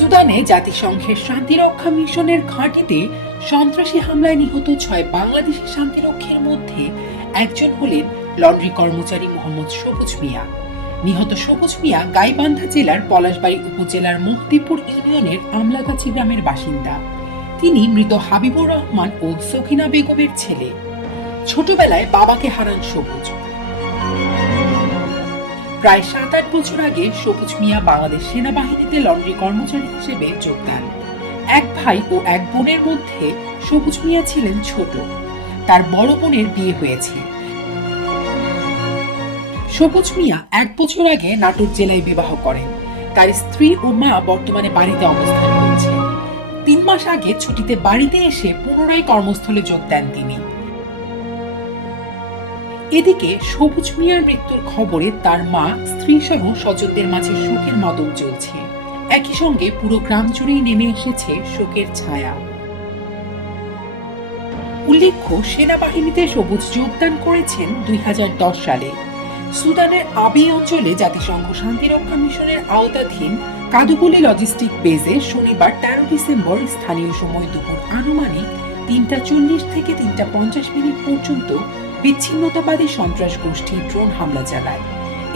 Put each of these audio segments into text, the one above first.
সুদানে জাতিসংঘের শান্তিরক্ষা মিশনের ঘাঁটিতে সন্ত্রাসী হামলায় নিহত 6 বাংলাদেশি শান্তিরক্ষীর মধ্যে একজন হলেন লন্ড্রি কর্মচারী মোহাম্মদ সবুজ মিয়া। নিহত সবুজ মিয়া গাইবান্ধা জেলার পলাশবাড়ী উপজেলার মুক্তিপুর ইউনিয়নের আমলাগাছি গ্রামের বাসিন্দা। তিনি মৃত হাবিবুর রহমান ও সখিনা বেগমের ছেলে। ছোটবেলায় বাবাকে হারান সবুজ। প্রায় 7-8 বছর আগে সবুজ মিয়া বাংলাদেশ সেনাবাহিনীতে লন্ড্রি কর্মচারী হিসেবে যোগ দেন। এক ভাই ও এক বোনের মধ্যে সবুজ মিয়া ছিলেন ছোট। তার বড় বোনের বিয়ে হয়েছে। সবুজ মিয়া 1 বছর আগে নাটোর জেলায় বিবাহ করেন। তার স্ত্রী ও মা বর্তমানে বাড়িতে অবস্থান করছে। 3 মাস আগে ছুটিতে বাড়িতে এসে পুনরায় কর্মস্থলে যোগ দেন তিনি। এদিকে সবুজ মিয়ার মৃত্যুর খবরে তার মা, স্ত্রী সহ স্বজনদের মাঝে শোকের মাদল চলছে। একই সঙ্গে পুরো গ্রাম জুড়েই নেমে এসেছে শোকের ছায়া। উল্লেখ্য, সেনাবাহিনীতে সবুজ যোগদান করেছেন 2010 সালে। সুদানের আবি অঞ্চলে জাতিসংঘ শান্তিরক্ষা মিশনের আওতাধীন কাদুগুলি লজিস্টিক বেজে শনিবার 13 ডিসেম্বর স্থানীয় সময় দুপুর আনুমানিক 3:40 থেকে 3:50 পর্যন্ত বিচ্ছিন্নতাবাদী সন্ত্রাস গোষ্ঠী ড্রোন হামলা চালায়।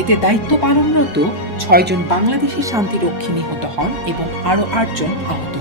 এতে দায়িত্ব পালনরত 6 জন বাংলাদেশি শান্তিরক্ষী নিহত হন এবং আরও 8 জন আহত